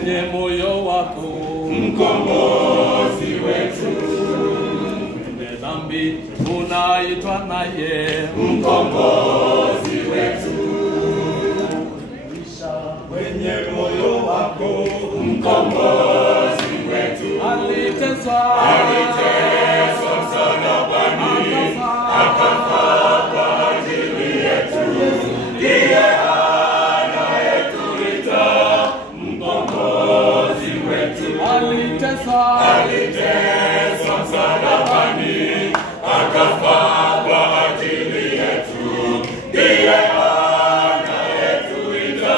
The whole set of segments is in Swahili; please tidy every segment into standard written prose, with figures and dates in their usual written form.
kwenye moyo wako, mkombozi wetu. mwenye dhambi unaitwa naye, mkombozi wetu. Kwenye moyo wako, mkombozi wetu. aliteswa msalabani, akafa kwa ajili yetu. Ndiye anayetuita mkombozi wetu. aliteswa msalabani, akafa kwa ajili yetu. Ndiye anayetuita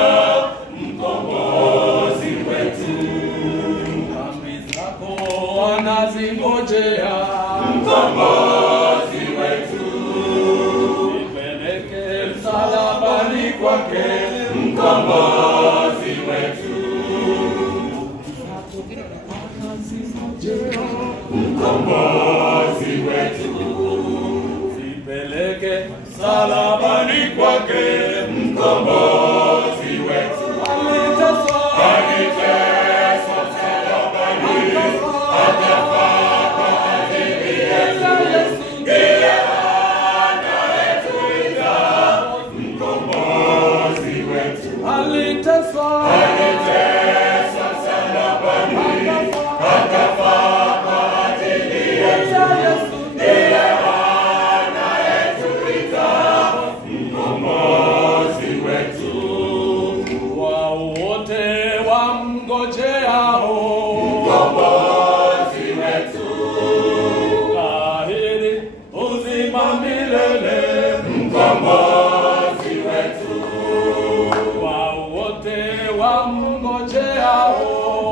mkombozi wetu. dhambi zako anazingojea, Mkombozi wetu. ipeleke msalabani kwake, Mkombozi wetu. Mkombozi wetu. ipeleke msalabani kwake, Mkombozi wetu. aliteswa msalabani, akafa kwa ajili yetu. Ndiye anayetuita mkombozi wetu. aliteswa msalabani, akafa kwa ajili yetu. Ndiye anayetuita mkombozi wetu. wao wote wamngojeao, Mkombozi wetu. dhahiri uzima milele, Mkombozi wetu. wao wote wamngojeao,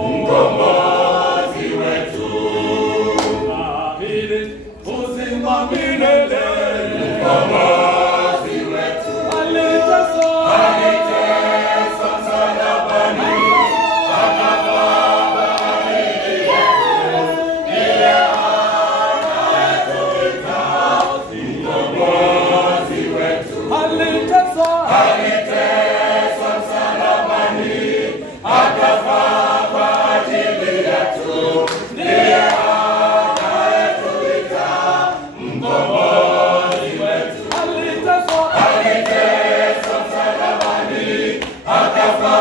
Mkombozi wetu. dhahiri uzima milele, Mkombozi wetu. aliteswa msalabani, akafa kwa ajili yetu. Ndiye anayetuita mkombozi wetu. aliteswa msalabani, akafa kwa ajili yetu. Ndiye anayetuita mkombozi wetu. aliteswa msalabani, akafa